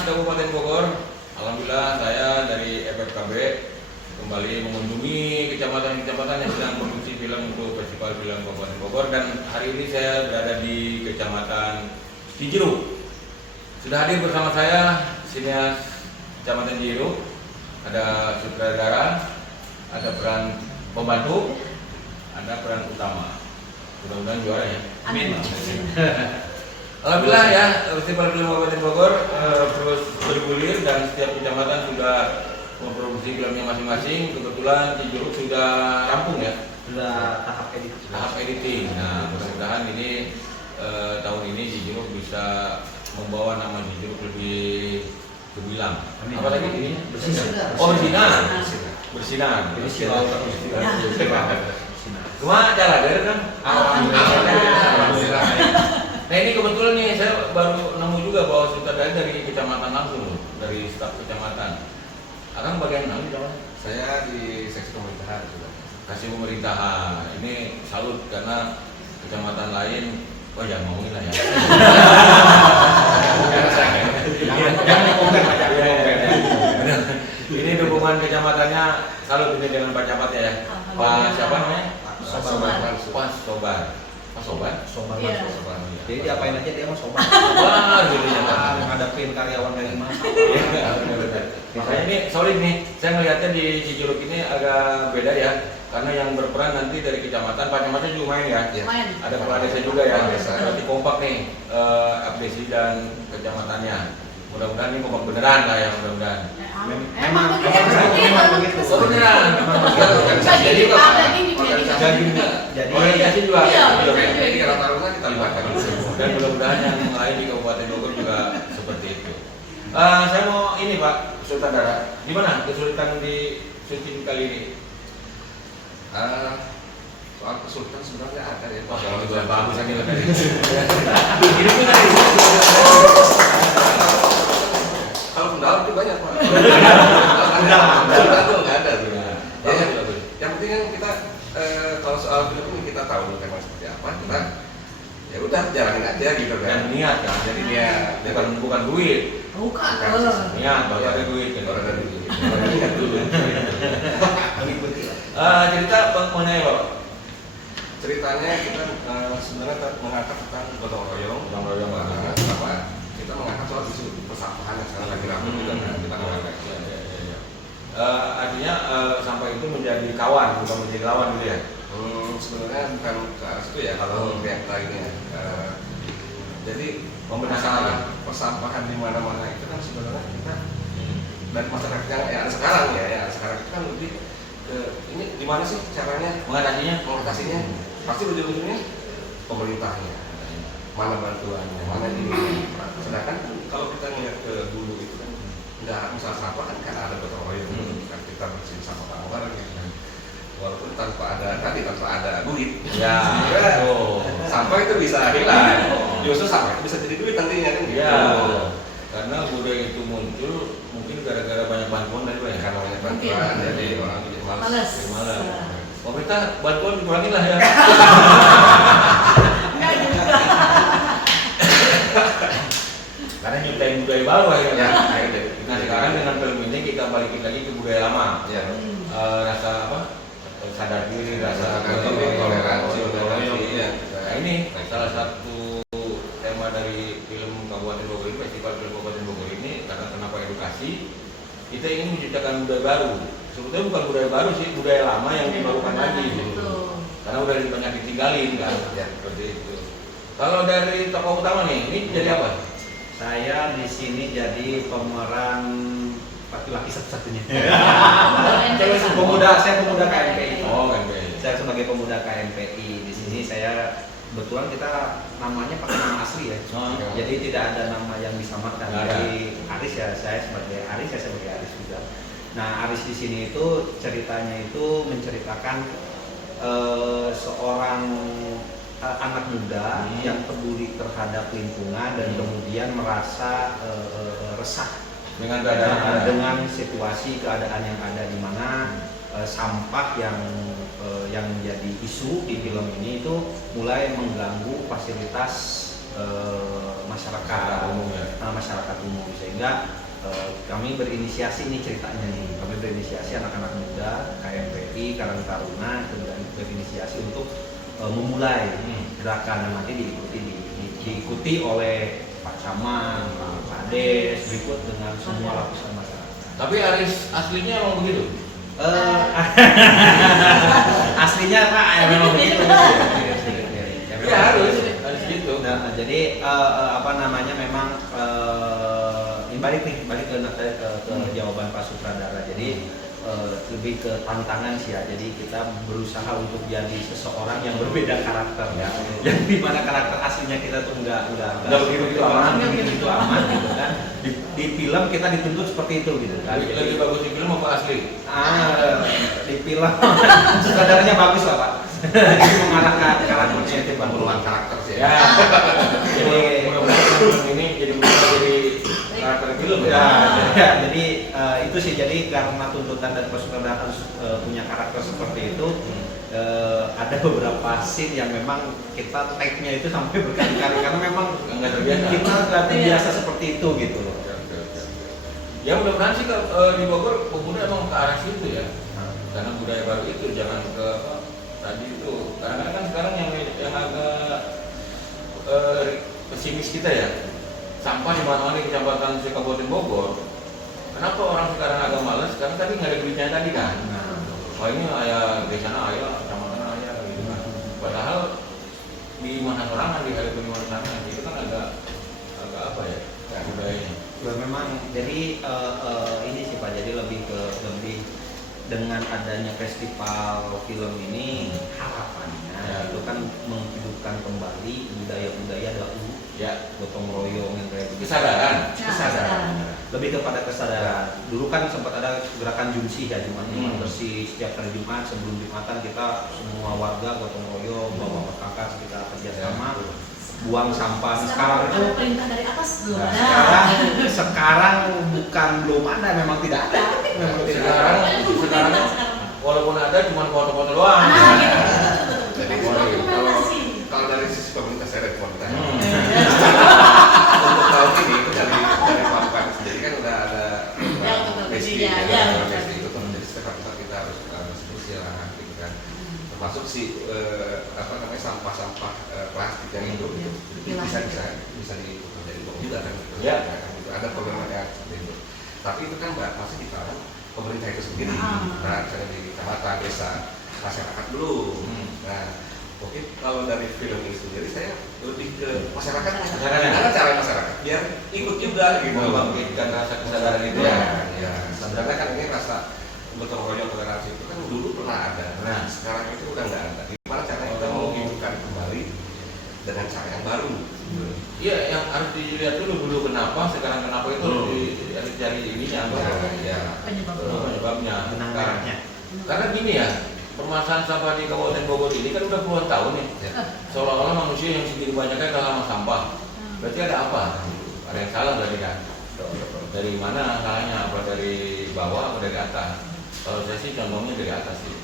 Mas Kabupaten Bogor, alhamdulillah saya dari FFKB kembali mengunjungi kecamatan-kecamatan yang sedang produksi film untuk Festival Film Kabupaten Bogor, dan hari ini saya berada di Kecamatan Cijeruk. Sudah hadir bersama saya sinias Kecamatan Cijeruk, ada sutradara, ada peran pembantu, ada peran utama. Mudah-mudahan juara ya. Amin. Alhamdulillah ya, Festival Film Kabupaten Bogor terus bergulir dan setiap kecamatan sudah memproduksi filmnya masing-masing. Kebetulan Cijeruk sudah rampung ya, sudah tahap editing. Nah, mudah-mudahan ini tahun ini Cijeruk bisa membawa nama Cijeruk lebih gemilang. Apa lagi ini? Bersinar. Oh, bersinar. Cuma jalan dari kan? Alhamdulillah. Nah ini kebetulan nih saya baru nemu juga bahwa sutradara dari kecamatan langsung, dari staf kecamatan. Akan bagian mana di Saya di seksi pemerintahan juga. Kasih pemerintahan. Ini salut karena kecamatan lain, oh jangan ngomongin lah ya. Ini dukungan kecamatannya salut ini dengan Pak Camat ya. Pak siapa namanya? Sobar. Jadi diapain aja dia mau sobar. Wah, gitu ya. Menghadapin karyawan dari mana? Makanya ini solid nih. Saya melihatnya di Cijeruk ini agak beda ya. Karena yang berperan nanti dari kecamatan, Pak Camatnya juga main ya. Main. Ada kepala desa juga ya. Desa. Berarti kompak nih, abdesi dan kecamatannya. Mudah-mudahan ini kompak beneran lah ya, mudah-mudahan. Memang begitu. Oh beneran. Jadi Organisasi juga. Jadi taruna kita libatkan. Dan mudah-mudahan yang lain di Kabupaten Bogor juga seperti itu. Saya mau ini Pak Sutradara, gimana kesulitan di syuting kali ini? Soal kesulitan sebenarnya ada ya. Wah, kalau itu bagus aja lah tadi. Kalau pendalam itu banyak Pak. Pendalam nggak ada. Yang penting kan kita kalau soal film ini kita tahu tema seperti apa, kita ya udah jalanin aja gitu kan. Dan niat kan, jadi dia bukan duit. Bukan. Niat baru ada duit. Baru ada duit. Niat dulu. Cerita mengenai apa? Ceritanya kita sebenarnya mengangkat tentang gotong royong, sama kita mengangkat soal isu persampahan yang sekarang lagi ramai juga kan kita mengangkat. Artinya sampah itu menjadi kawan, bukan menjadi lawan gitu ya? Sebenarnya bukan ke arah situ ya kalau lihat lagi ya. Jadi Pembenahan persampahan di mana-mana itu kan sebenarnya kita dan masyarakat yang ada sekarang ya sekarang itu kan lebih ke ini gimana sih caranya mengatasinya pasti ujung-ujungnya pemerintahnya, mana bantuannya, mana ini. Sedangkan kalau kita ngeliat ke dulu itu kan nggak misal sampah kan ada gotong royong kan kita bersihin sampah bareng gitu kan, walaupun tanpa ada duit ya. Sampah itu bisa hilang, justru sampah itu bisa jadi duit nantinya kan gitu. Ya, karena budaya itu muncul mungkin gara-gara banyak bantuan dari banyak. Karena banyak bantuan jadi orang jadi malas. Pemerintah bantuan dikurangin lah ya. Enggak juga. Karena nyiptain budaya baru akhirnya. Ya. Nah sekarang dengan film ini kita balikin lagi ke budaya lama. Ya. Rasa apa? Sadar diri, rasa toleransi. Ya. Nah ini salah satu tema dari film Kabupaten Bogor ini, Festival Film Kabupaten Bogor ini, karena kenapa edukasi, kita ingin menciptakan budaya baru. Sebetulnya bukan budaya baru sih, budaya lama yang dibarukan lagi gitu. Karena udah banyak ditinggalin kan, seperti itu. Kalau dari tokoh utama nih, ini jadi apa? Saya di sini jadi pemeran laki-laki satu-satunya. Saya pemuda KMPI. Oh, kan. Saya sebagai pemuda KMPI di sini saya kebetulan kita namanya pakai nama asli ya. Jadi tidak ada nama yang disamakan. Jadi Aris ya, saya sebagai Aris juga. Nah, Aris di sini itu ceritanya itu menceritakan seorang anak muda yang peduli terhadap lingkungan dan kemudian merasa resah dengan situasi keadaan yang ada di mana sampah yang menjadi isu di film ini itu mulai mengganggu fasilitas masyarakat umum ya. masyarakat umum, sehingga kami berinisiasi nih ceritanya nih, kami berinisiasi anak-anak muda KMPI Karang Taruna kemudian berinisiasi untuk memulai gerakan yang nanti diikuti oleh Pak Camat, Pak Des, berikut dengan semua lapisan masyarakat. Tapi Aris aslinya emang begitu? Aslinya Pak memang begitu. Ya harus gitu. Nah, jadi apa namanya memang balik ke jawaban Pak Sutradara. Jadi lebih ke tantangan sih ya. Jadi kita berusaha untuk jadi seseorang yang berbeda karakter ya. Yang dimana karakter aslinya kita tuh nggak begitu amat gitu kan. Di film kita dituntut seperti itu gitu kan. Lebih bagus di film apa asli? Di film sutradaranya bagus lah Pak. Jadi mengarah ke karakternya itu Pembunuhan karakter sih Ya. Jadi mudah-mudahan film ini jadi karakter film ya. Jadi itu sih, jadi karena tuntutan dari sutradara harus punya karakter seperti itu, ada beberapa scene yang memang kita take-nya itu sampai berkali-kali karena memang Nggak terbiasa. kita nggak terbiasa seperti itu gitu loh. Ya mudah-mudahan sih di Bogor pemuda emang ke arah situ ya. Karena budaya baru itu jangan ke tadi itu. Karena kan sekarang yang agak pesimis kita ya. Sampah di mana-mana di Kecamatan Kabupaten Bogor. Kenapa orang sekarang agak malas? Karena tadi nggak ada beritanya tadi kan. Wah ini ayah di sana ayah, kecamatan ayah gitu kan. Padahal di mana sorangan di hari kelima sana itu kan agak apa ya budayanya. Ya memang jadi ini sih Pak, jadi lebih dengan adanya festival film ini harapannya itu kan menghidupkan kembali budaya-budaya dahulu Ya, gotong royong yang kayak begitu. kesadaran. Lebih kepada kesadaran. Dulu kan sempat ada gerakan Jumsi ya, Jumat bersih setiap hari Jumat sebelum Jumatan kita semua warga gotong royong bawa perkakas kita kerjasama buang sampah. Sekarang itu perintah dari atas belum nah, ada. sekarang bukan belum ada, memang tidak ada. Memang tidak ada. Sekarang walaupun ada cuma foto-foto doang. Jadi kalau dari sisi pemerintah saya ada pemerintah untuk tahun ini itu dari Pak sendiri kan udah ada Messi itu kan menjadi sekitar kita harus bersiaran gitu kan, termasuk si sampah-sampah plastik yang itu bisa menjadi bom juga kan gitu. Ya. Gitu. Ada program-program seperti itu, tapi itu kan masih di tangan pemerintah itu sendiri. Nah, misalnya di kecamatan, desa, masyarakat dulu. Nah, mungkin kalau dari film ini sendiri saya lebih ke masyarakat. Gimana cara masyarakat biar ikut juga gitu. Membangkitkan rasa kesadaran itu Ya. Sebenarnya kan ini rasa gotong royong toleransi itu kan dulu pernah ada. Nah, sekarang itu udah nggak ada. Gimana caranya kita mau hidupkan kembali dengan cara yang baru? Iya, yang harus dilihat dulu kenapa, sekarang kenapa itu harus cari ininya apa? Ya. Penyebabnya. Benang merahnya. Karena gini ya, permasalahan sampah di Kabupaten Bogor ini kan udah puluhan tahun nih. Seolah-olah manusia yang segitu banyaknya kalah sama sampah. Berarti ada apa? Ada yang salah berarti kan? Dari mana salahnya? Apa dari bawah atau dari atas? Kalau saya sih contohnya dari atas sih.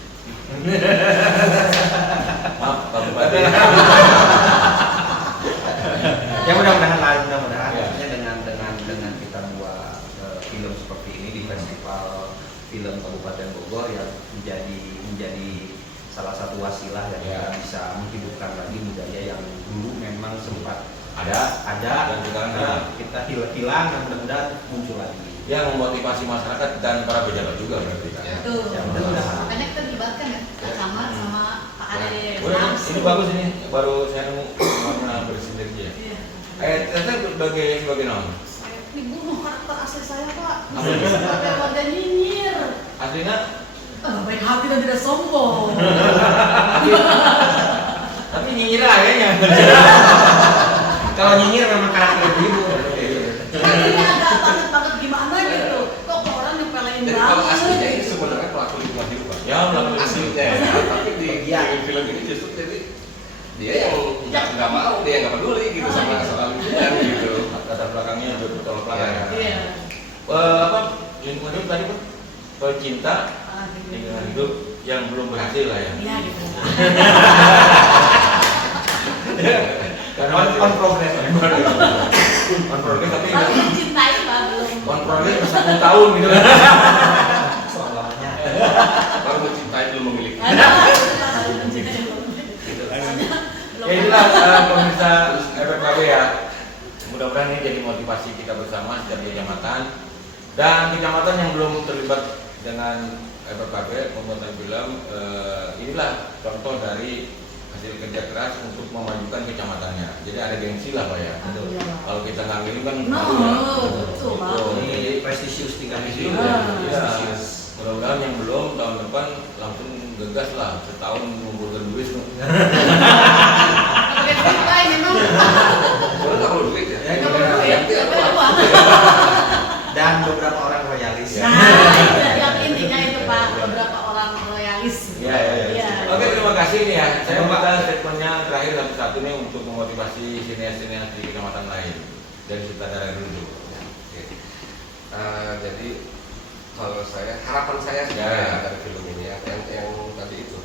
Maaf, Pak Bupati. Ya mudah-mudahan Ya. dengan kita buat film seperti ini di festival film Kabupaten Bogor yang menjadi salah satu wasilah yang kita bisa menghidupkan lagi budaya yang dulu memang sempat ada dan sekarang kita hilang dan mudah-mudahan muncul lagi. Ya, memotivasi masyarakat dan para pejabat juga berarti kan. Betul. Ya, mudah-mudahan. Makanya kita dilibatkan ya, Pak Camat sama Pak Ades. Ini bagus ini, baru saya nemu warna bersinergi ya. Saya sebagai nama. Ibu mau karakter asli saya Pak. Apa? Sebagai warga nyinyir. Aslinya Baik hati dan tidak sombong. tapi nyinyir kayaknya. Kalau nyinyir memang karakter ibu. Ini agak banget gimana gitu. Kok orang nyepelein Jadi kalau aslinya banget. ini sebenarnya pelaku lingkungan hidup, Pak. Ya, melakukan Aslinya ya. Tapi di film ini justru jadi dia yang nggak mau, dia yang nggak peduli gitu sama soal lingkungan gitu. Latar belakangnya juga bertolak belakang. Ya. Iya. Apa lingkungan hidup tadi Pak? Pecinta lingkungan hidup yang belum berhasil lah ya. Iya gitu. On progress. On progress tapi Masih mencintai Pak belum. on progress 10 tahun gitu. Soal lamanya. Baru mencintai belum memiliki. Masih mencintai belum. Gitu. Ya itulah pemirsa FFKB ya. Mudah-mudahan ini jadi motivasi kita bersama setiap kecamatan dan kecamatan yang belum terlibat dengan FFKB pembuatan film. Inilah contoh dari hasil kerja keras untuk memajukan kecamatannya. Jadi ada gengsi lah Pak ya. Kalau kita nggak ngirim kan No, malu ya. betul, Pak. Ini prestisius tingkat Prestisius itu. ya. Ah. Iya. Mudah-mudahan yang belum tahun depan langsung gegas lah setahun mengumpulkan duit. Pakai cintai memang. Soalnya nggak perlu duit ya. Nggak perlu duit, tapi uang. Dan beberapa orang royalis. Nah, yang intinya itu Pak, beberapa orang royalis. Iya, iya, iya. Iya. Oke, terima kasih nih ya. Saya minta statementnya terakhir satu-satu nih untuk memotivasi sinias-sinias di kecamatan lain dari sutradara dulu. Oke. Jadi kalau saya harapan saya Ya. dari film ini ya yang tadi itu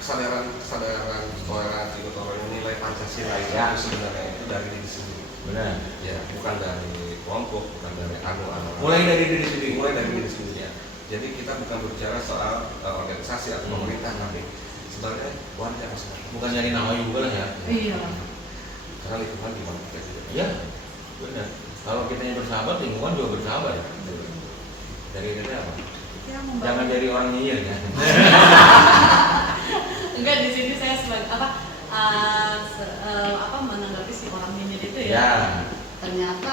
kesadaran toleransi nilai Pancasila itu Ya. sebenarnya itu dari diri sendiri. Benar. Ya, bukan dari kelompok, bukan dari anu-anu. Mulai dari diri sendiri. Mulai dari diri sendiri ya. Jadi kita bukan berbicara soal organisasi atau pemerintah, tapi sebenarnya warga masyarakat. Bukan nyari nama juga lah ya. Iya. Karena lingkungan di mana kita juga. Iya, benar. Kalau kita yang bersahabat, lingkungan juga bersahabat. Dari kita apa? Ya, membangun. Jangan jadi orang nyinyir ya. Enggak, di sini saya sebagai apa menanggapi si orang minyak itu ya. Ya. Ternyata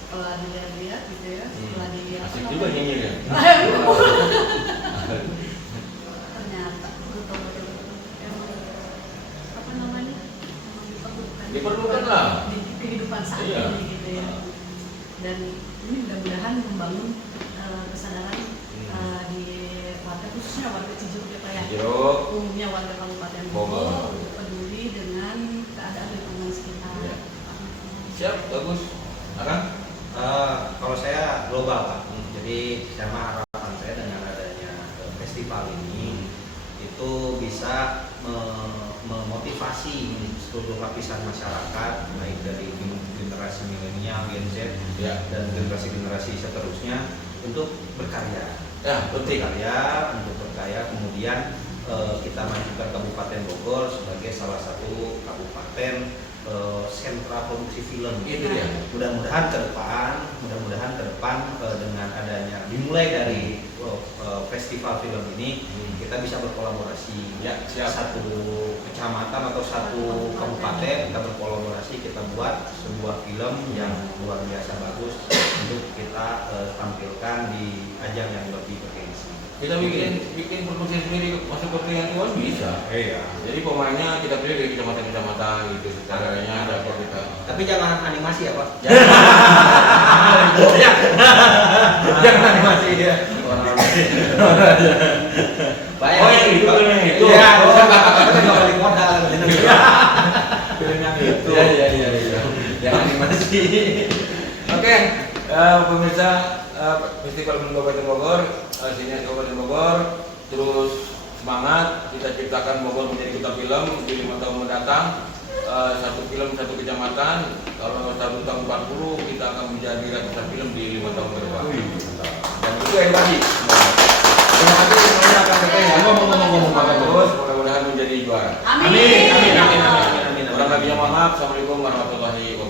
setelah dilihat gitu ya, setelah dilihat Asik juga nyinyir ya. ternyata betul-betul emang apa namanya, emang Diperlukan lah. di kehidupan saat Iya. ini gitu ya. Dan ini mudah-mudahan membangun kesadaran di warga, khususnya warga Cijeruk ya Pak ya. Jeruk. Umumnya warga Kabupaten Bogor. Bogor untuk peduli dengan keadaan lingkungan sekitar. Iya. Siap, bagus. Akang? Kalau saya global Pak. Jadi sama harapan saya dengan adanya festival ini itu bisa memotivasi seluruh lapisan masyarakat, baik dari generasi milenial, Gen Z, Ya. dan generasi-generasi seterusnya untuk berkarya. Ya, penting. Untuk berkarya, kemudian kita majukan Kabupaten Bogor sebagai salah satu kabupaten sentra produksi film. Itu dia. Mudah-mudahan ke depan dengan adanya dimulai dari festival film ini kita bisa berkolaborasi. Ya, siap. Satu kecamatan atau satu kabupaten kita berkolaborasi, kita buat sebuah film yang luar biasa bagus untuk kita tampilkan di ajang yang lebih bergengsi. Kita bikin produksi sendiri masuk ke yang tuan bisa. Iya. Jadi pemainnya kita pilih dari kecamatan-kecamatan gitu. Sutradaranya ada apa kita. Tapi jangan animasi ya Pak. Jangan animasi ya. Bayang. Oh, yang itu, yang itu. Iya, kita nggak balik modal. Film yang itu. Iya. Yang animasi. Oke, pemirsa Festival Film Kabupaten Bogor, sini Kabupaten Bogor, terus semangat kita ciptakan Bogor menjadi kota film di 5 tahun mendatang. Satu film satu kecamatan, kalau 1 tahun 40 kita akan menjadi ratusan film di 5 tahun ke depan. Dan itu edukasi. Terima kasih semuanya akan ya. Ngomong terus, mudah-mudahan menjadi juara. Amin. Kurang lebihnya mohon maaf. Assalamualaikum warahmatullahi wabarakatuh.